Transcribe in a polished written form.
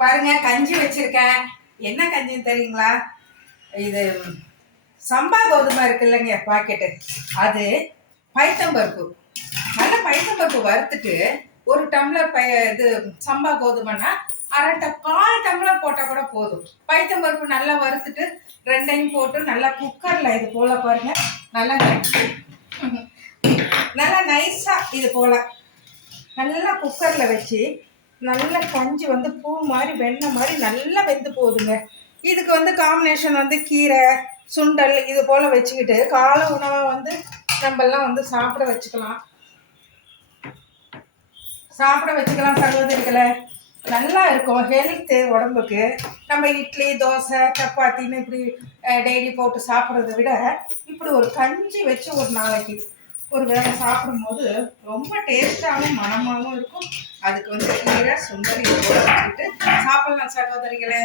பாருங்க கஞ்சி வச்சிருக்கேன். என்ன கஞ்சின்னு தெரியுங்களா? இது சம்பா கோதுமை இருக்கு இல்லைங்க பாக்கெட்டு, அது பைத்தம்பருப்பு. நல்ல பைத்தம்பருப்பு வறுத்துட்டு ஒரு டம்ளர் இது சம்பா கோதுமைன்னா கால் டம்ளர் போட்டால் கூட போதும். பைத்தம்பருப்பு நல்லா வறுத்துட்டு ரெண்டையும் போட்டு நல்லா குக்கரில் இது போல பாருங்க, நல்லா நல்லா நைஸாக இது போல் நல்லா குக்கரில் வச்சு நல்ல கஞ்சி பூ மாதிரி வெண்ணெய் மாதிரி நல்லா வெந்து போகுதுங்க. இதுக்கு காம்பினேஷன் கீரை சுண்டல் இது போல் வச்சுக்கிட்டு காலை உணவை நம்மெல்லாம் சாப்பிட வச்சுக்கலாம் சகோதரிகளை. நல்லா இருக்கும், ஹெல்த்து உடம்புக்கு. நம்ம இட்லி தோசை சப்பாத்தின்னு இப்படி டெய்லி போட்டு சாப்பிட்றத விட இப்படி ஒரு கஞ்சி வச்சு ஒரு நாளைக்கு ஒரு வேளை சாப்பிடும்போது ரொம்ப டேஸ்டாகவும் மனமாகவும் இருக்கும். அதுக்கு கீரை சுண்டல் இது போல வச்சுக்கிட்டு சாப்பிடலாம் சகோதரிகளே.